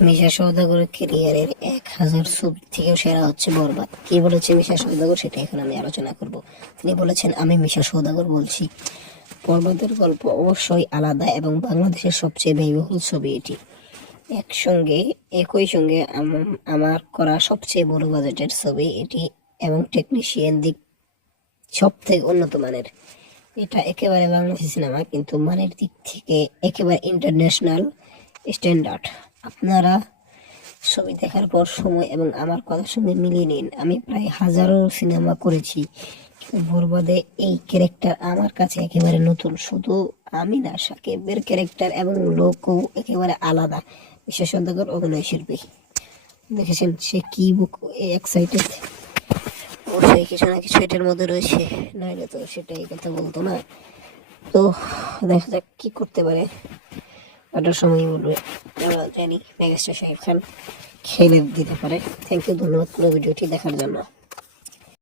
মিশা সৌদাগরের ক্যারিয়ারের এক হাজার ছবি থেকেও সেরা হচ্ছে বরবাদ। কি বলেছে মিশা সৌদাগর? সেটা এখন আমি আলোচনা করব। তিনি বলেছেন, আমি মিশা সৌদাগর বলছি। বরবাদের গল্প অবশ্যই আলাদা এবং বাংলাদেশের সবচেয়ে ব্যয়বহুল ছবি এটি। একসঙ্গে, একই সঙ্গে আম- আমার করা সবচেয়ে বড় বাজেটের ছবি এটি এবং টেকনিশিয়ান দিক সব থেকে উন্নত মানের। এটা একেবারে বাংলাদেশি সিনেমা, কিন্তু মানের দিক থেকে একেবারে ইন্টারন্যাশনাল স্ট্যান্ডার্ড। আপনারা ছবি দেখার পর সময় এবং আমার কথার সঙ্গে মিলিয়ে নিন। আমি প্রায় হাজারো সিনেমা করেছি বরবাদে এই ক্যারেক্টার আমার কাছে একেবারে নতুন। শুধু আমি না, সাকিবের ক্যারেক্টার এবং লোকও একেবারে আলাদা। বিশেষজ্ঞর অভিনয় শিল্পী। দেখেছেন সে কি বুক এক্সাইটেড অবশ্যই কিছু না কিছু এটার মধ্যে রয়েছে। নাহলে তো সেটা এই কথা বলতো না। তো দেখা যাক কি করতে পারে। ওটার সময় বলবে আমরা জানি মেগাস্টার শাহিব খান খেলে দিতে পারে। থ্যাংক ইউ ধন্যবাদ পুরো ভিডিওটি দেখার জন্য।